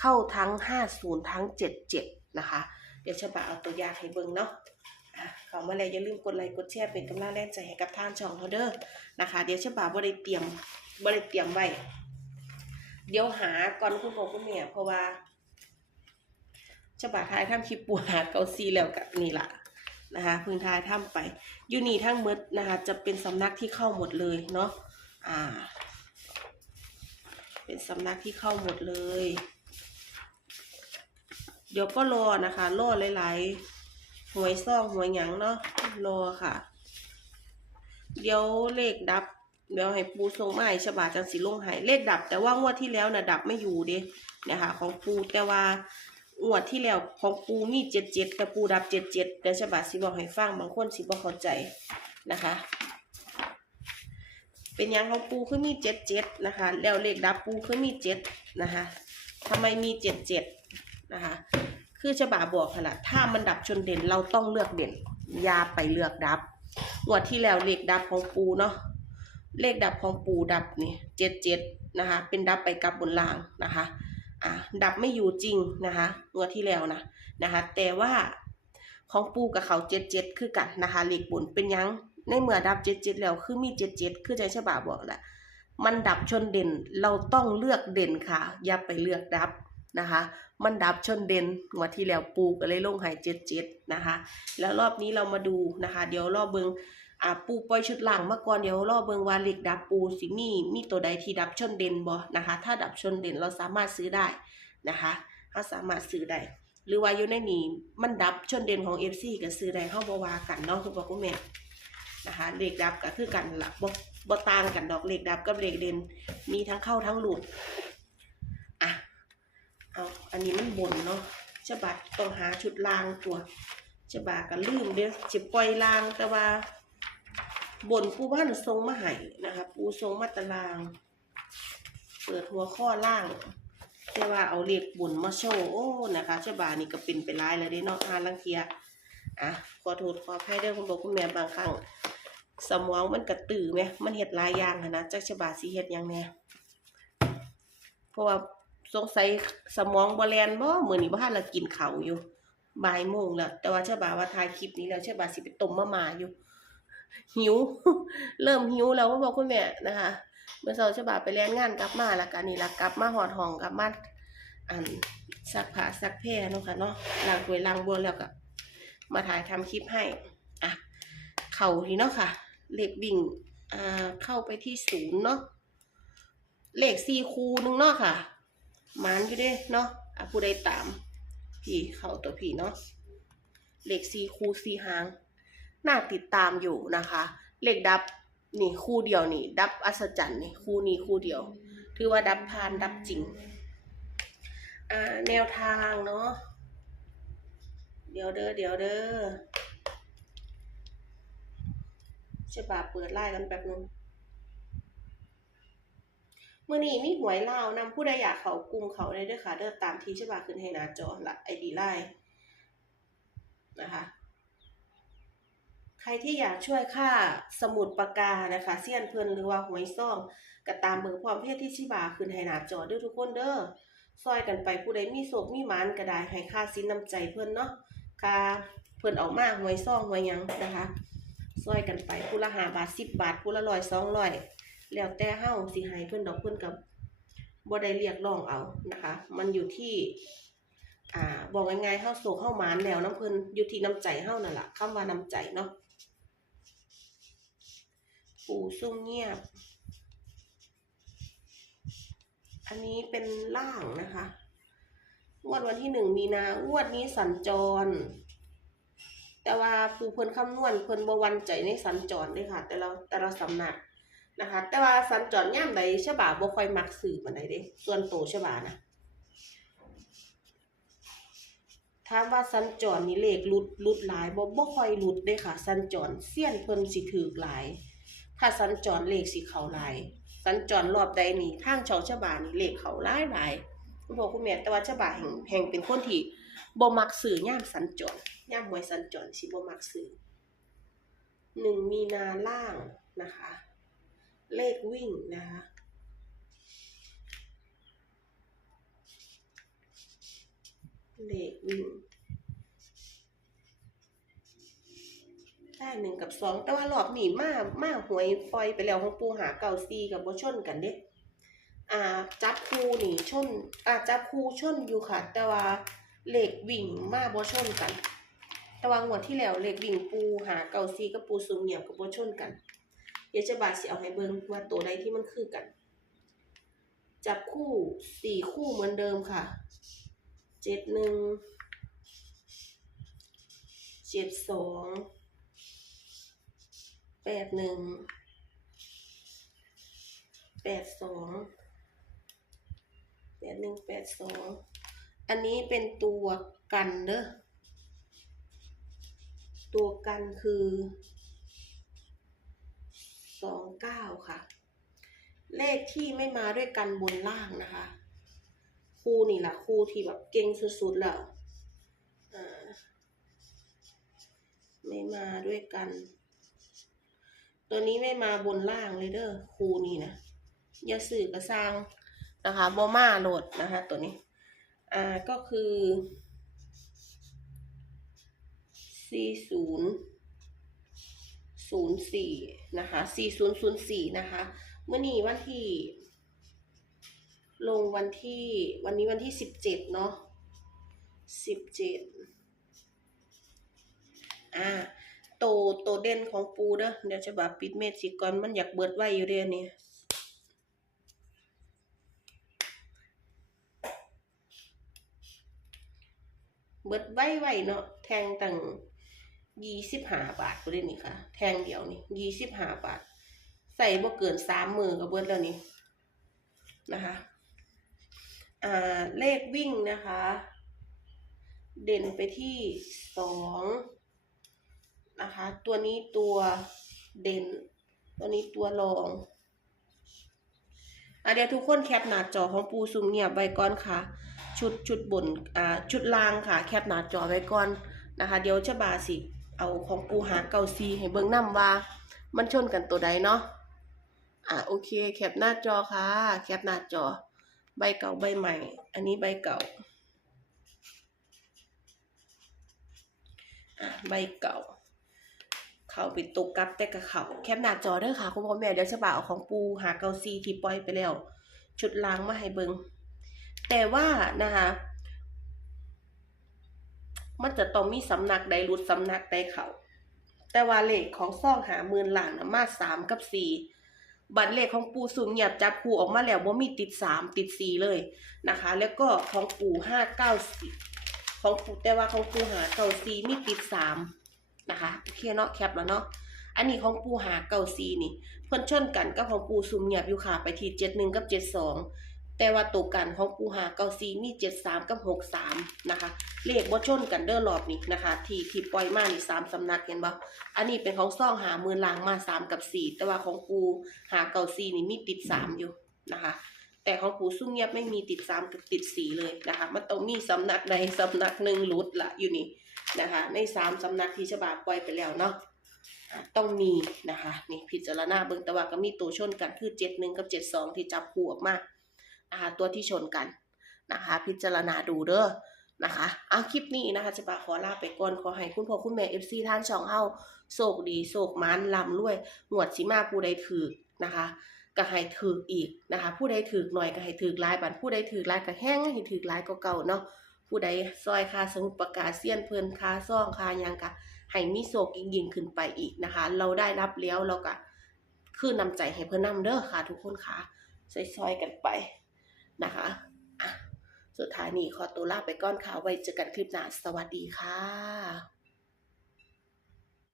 เข้าทั้งห้าศูนย์ทั้งเจ็ดเจ็ดนะคะ เดี๋ยวฉบับเอาตัวอย่างให้เบิ่งเนาะอะเขามาแล้วอย่าลืมกดไลค์กดแชร์เป็นกำลังแรงใจให้กับทางช่องเขาเด้อนะคะ เดี๋ยวฉบับบ่ได้เตรียมบ่ได้เตรียมไว้ เดี๋ยวหาก่อนคุณพ่อคุณแม่เพราะว่าฉบับท้ายทำคลิปปูหาเกาซีแล้วกับนี่ละนะคะพึ่งทายทำไปยูนี่ทั้งหมดนะคะจะเป็นสำนักที่เข้าหมดเลยเนาะอ่า เป็นสำนักที่เข้าหมดเลย เดี๋ยวก็รอนะคะรอหลายๆหวยซองหวยหยังเนาะรอค่ะ เดี๋ยวเลขดับ เดี๋ยวให้ปูส่งมาให้ฉบาจังสีลงให้เลขดับ แต่ว่างวดที่แล้วนะดับไม่อยู่เด้เนี่ยค่ะ ของปูแต่ว่างวดที่แล้วของปูมีเจ็ดเจ็ดแต่ปูดับเจ็ดเจ็ดเดี๋ยวฉบาสิบอกให้ฟังบางคนสิบ่เข้าใจนะคะ เป็นยังของปูคือมีเจ็ดเจ็ดนะคะ แล้วเลขดับปูคือมีเจ็ดนะคะทำไมมีเจ็ดเจ็ด นะคะ คือฉบาบอกค่ะละถ้ามันดับชนเด่นเราต้องเลือกเด่นยาไปเลือกดับงวดที่แล้วเลขดับของปูเนาะเลขดับของปูดับนี่เจ็ดเจ็ดนะคะ เป็นดับไปกับบนล่างนะคะอ่าดับไม่อยู่จริงนะคะงวดที่แล้วนะนะคะ แต่ว่าของปูกับเขาเจ็ดเจ็ดคือกันนะคะเลขบนเป็นยังในเมื่อดับเจ็ดเจ็ดแล้วคือมีเจ็ดเจ็ดคือใจฉบาบอกแหละมันดับชนเด่นเราต้องเลือกเด่นค่ะ อย่าไปเลือกดับ นะคะ มันดับชนเด่นงวดที่แล้วปูก็เลยลงหายเจ็ดเจ็ดนะคะ แล้วรอบนี้เรามาดูนะคะ เดี๋ยวรอบเบิงอ่าปูปล่อยชุดหล่างมาก่อนเดี๋ยวรอบเบิงวาเล็กดับปูสิมีมีตัวใดที่ดับชนเด่นบ่นะคะ ถ้าดับชนเด่นเราสามารถซื้อได้นะคะเราสามารถซื้อได้หรือว่าอยู่ในนี้มันดับชนเด่นของ FC ก็ซื้อได้เฮาบวากันเนาะคุณพ่อคุณแม่นะคะเหล็กดับก็คือกันละบ่บ่ต่างกันดอกเหล็กดับกับเหล็กเด่นมีทั้งเข้าทั้งหลุด เอาอันนี้มันบนเนาะฉบับต้องหาชุดลางตัวฉบับก็ลืมเด้อสิปล่อยลางแต่ว่าบนปูบ้านทรงมาให้นะคะปูทรงมาตาราง เปิดหัวข้อล่างแต่ว่าเอาเลขบนมาโชว์โอ้นะคะฉบานี่ก็เป็นไปร้ายเลยเด้นาะทานลังเทียอะขอโทษขออภัยเด้อคุณบอกคุณแม่บางครั้งสมองมันกระตือไหมมันเห็ดลายอย่างหั้นนะจักฉบาสีเห็ดยังแน่เพราะว่า สงสัยสมองบแลนบ่เหมือนี้บ่ทันละกินเขาอยู่บ่ายโมงแล้ว แต่ว่าฉบาว่าถ่ายคลิปนี้แล้วฉบาสิไปต้มมะม่าอยู่ หิว เริ่มหิวแล้วว่าบอกคุณแม่นะคะ เมื่อเช้าฉบาไปแล่นงานกลับมาแล้วกันนี่ละกลับมาหอดห้องกลับมาอันซักผ้าซักแพร่เนาะค่ะเนาะล้างถ้วยล้างบัวแล้วก็มาถ่ายทำคลิปให้อะเข่าทีเนาะค่ะ เลขบิ่งอ่าเข้าไปที่ศูนย์เนาะเลขสี่คูนึงเนาะค่ะ มานอยู่เด้เนาะอะผู้ใดตาม พี่เข้าตัวพี่เนาะเลขสี่คูสี่หาง น่าติดตามอยู่นะคะ เลขดับนี่คู่เดียวนี่ ดับอัศจรรย์นี่คู่นี้คู่เดียว ถือว่าดับพานดับจริง อ่าแนวทางเนาะเดี๋ยวเด้อเดี๋ยวเด้อฉบาเปิดไล่กันแป๊บนึง มื่อนี้มีหวยเล่านำผู้ใดอยากเขากลุ่มเขาได้ด้วยค่ะเด้อตามที่ฉบาขึ้นให้หน้าจอละไอดีไล่นะคะใครที่อยากช่วยค่าสมุดปากกานะคะเสี้ยนเพิ่นหรือว่าหวยซ่องก็ตามเบอร์พร้อมเพศที่ชิบาขึ้นให้หน้าจอด้วยทุกคนเด้อซอยกันไปผู้ใดมีโศกมีหมานก็ได้ให้ค่าสินน้ำใจเพิ่นเนาะค่าเพิ่นออกมาหวยซ่องหวยยังนะคะซอยกันไปผู้ละห้าบาทสิบบาทผู้ละร้อยสองร้อย แล้วแต่เฮาสิให้เพิ่นดอกเพิ่นกับบ่ได้เรียกร้องเอานะคะ มันอยู่ที่ อ่าบอกง่ายๆเฮาโศกเฮาหมานแล้วน้ำเพิ่นอยู่ที่น้ำใจเฮานั่นล่ะคำว่าน้ำใจเนาะปูซุ่มเงียบ อันนี้เป็นล่างนะคะงวดวันที่หนึ่งมีนางวดนี้สัญจร แต่ว่าปูเพิ่นคำนวณเพิ่นบวันใจในสัญจรเด้วยค่ะ แต่เราแต่เราสำนัก นะคะ แต่ว่าสัญจรย่ามใดฉบาบ่ค่อยมักสื่อมันใดเด้ส่วนโตฉบานะถามว่าสัญจรนี่เลขหลุดหลุดหลายบ่บ่ค่อยหลุดเด้ค่ะ สัญจรเสี้ยนเพิ่นสิถือหลาย ถ้าสัญจรเลขสิเขาหลาย สัญจรรอบใดนี่ทางช่องฉบานี่เลขเขาหลายหลายคุณพ่อคุณแม่แต่ว่าฉบาแห่งแห่งเป็นคนที่บ่มักสื่อย่ามสัญจรย่ามหวยสัญจรสิบ่มักสื่อหนึ่งมีนาล่างนะคะ เลขวิ่งนะคะเลขวิ่งได้หนึ่งกับสองแต่ว่ารอบนี้มามาหวยปล่อยไปแล้วของปูหาเก่าซีกับบ่ชนกันเด้อ่าจับคู่นี่ชนอ่าจับคูชนอยู่ค่ะ แต่ว่าเลขวิ่งมาบ่ชนกัน แต่ว่างวดที่แล้วเลขวิ่งปูหาเก่าซีกับปูสูงเงียบกับบ่ชนกัน เดี๋ยวจะบาดสิเอาให้เบิ่งว่าตัวใดที่มันคือกัน จับคู่สี่คู่เหมือนเดิมค่ะเจ็ดหนึ่งเจ็ดสองแปดหนึ่งแปดสองแปดหนึ่งแปดสองอันนี้เป็นตัวกันเด้อตัวกันคือ สองเก้าค่ะ เลขที่ไม่มาด้วยกันบนล่างนะคะ คู่นี่แหละคู่ที่แบบเก่งสุดๆแล้วไม่มาด้วยกัน ตัวนี้ไม่มาบนล่างเลยเด้อคู่นี้นะอย่าสื่อกระซังนะคะบอมาโหลดนะคะ ตัวนี้ อ่าก็คือสี่ ศูนย์ศูนย์สี่นะคะสี่ศูนย์ศูนย์สี่นะคะเมื่อนี้วันที่ ลงวันที่วันนี้วันที่สิบเจ็ดเนาะสิบเจ็ดอ่าโตโตเด่นของปูเด้อเดี๋ยวจะบาปิดเมฆสิก่อนมันอยากเบิดไว้อยู่เรียนนี่เบิดไว้ไว้เนาะแทงตั้ง ยี่สิบห้าบาทกูได้นี่ค่ะ แทงเดียวนี่ยี่สิบห้าบาท ใส่บ่เกินสามมือก็เบิดแล้วนี่นะคะอ่าเลขวิ่งนะคะ เด่นไปที่สองนะคะ ตัวนี้ตัวเด่น ตัวนี้ตัวรองอะเดี๋ยวทุกคนแคปหน้าจอของปูซุมเงียบไว้ก่อนค่ะ ชุดชุดบนอ่าชุดล่างค่ะ แคปหน้าจอไว้ก่อนนะคะ เดี๋ยวชะบาสิ เอาของปูหาเกาซีให้เบิ่งนํว่า มันชนกันตัวใดเนาะอะโอเค แคปหน้าจอค่ะ แคปหน้าจอ ใบเก่าใบใหม่ อันนี้ใบเก่าอะใบเก่า เขาไปตกกับแต่กับเขาแคปหน้าจอเด้อค่ะ คุณพ่อแม่เดี๋ยวจะบ่าเอาของปูหาเกาซีที่ปล่อยไปแล้ว ชุดล้างมาให้เบิงแต่ว่านะคะ มันจะต้องมีสำนักใดรุดสำนักใดเขาแต่ว่าเลขของซ่องหาหมื่นหล้านะมาสามกับสี่บัตรเลขของปูสูงเงียบจับคู่ออกมาแล้วว่ามีติดสามติดสี่เลยนะคะ แล้วก็ของปูห้าเก้าสี่ของปูแต่ว่าของปูหาเก้าสี่มีติดสามนะคะโอเคเนาะแคปแล้วเนาะอันนี้ของปูหาเก้าสี่นี่เพื่อนชนกันกับของปูซุ่มเงียบอยู่ค่ะไปทีเจ็ดหนึ่งกับเจ็ดสอง แต่ว่าตัวกันของปูหาเก้าซีมีเจ็ดสามกับหกสามนะคะ เลขบ่ชนกันเดอรอบนี้นะคะ ที่ที่ปล่อยมานี่สามสำนักเห็นบ่อันนี้เป็นของซ่องหามือลางมาสามกับสี่แต่ว่าของปูหาเก้าซีนี่มีติดสามอยู่นะคะ แต่ของปูซุ่มเงียบไม่มีติดสามกับติดสี่เลยนะคะ มันต้องมีสำนักใดสำนักหนึ่งลุดละอยู่นี่นะคะ ในสามสำนักที่ฉบาปล่อยไปแล้วเนาะอะต้องมีนะคะนี่พิจารณาเบิ่งแต่ว่าก็มีตัวชนกันคือเจ็ดหนึ่งกับเจ็ดสองที่จับคู่ออกมา นะคะตัวที่ชนกันนะคะ พิจารณาดูเด้อนะคะเอาคลิปนี้นะคะจะปาขอลาไปก่อนขอให้คุณพ่อคุณแม่เอฟซีท่านช่องเฮาโศกดีโศกมันลำรวยหนวดสิมาผู้ใดถือนะคะก็ให้ถืออีกนะคะ ผู้ใดถือหน่อยก็ให้ถือลายบันผู้ใดถือลายก็แห้งให้ถือลายก็เก่าเนาะผู้ใดซอยคาสมุดประกาศเซียนเพลินคาซ่องคายังกะให้มีโศกยิ่งขึ้นไปอีกนะคะ เราได้รับแล้วเราก็คือนำใจให้เพื่อนนำเด้อค่ะทุกคนค่ะซอยๆกันไป นะคะอะสุดท้ายนี้ขอตัวลาไปก่อนค่ะไว้เจอกันคลิปหน้าสวัสดีค่ะ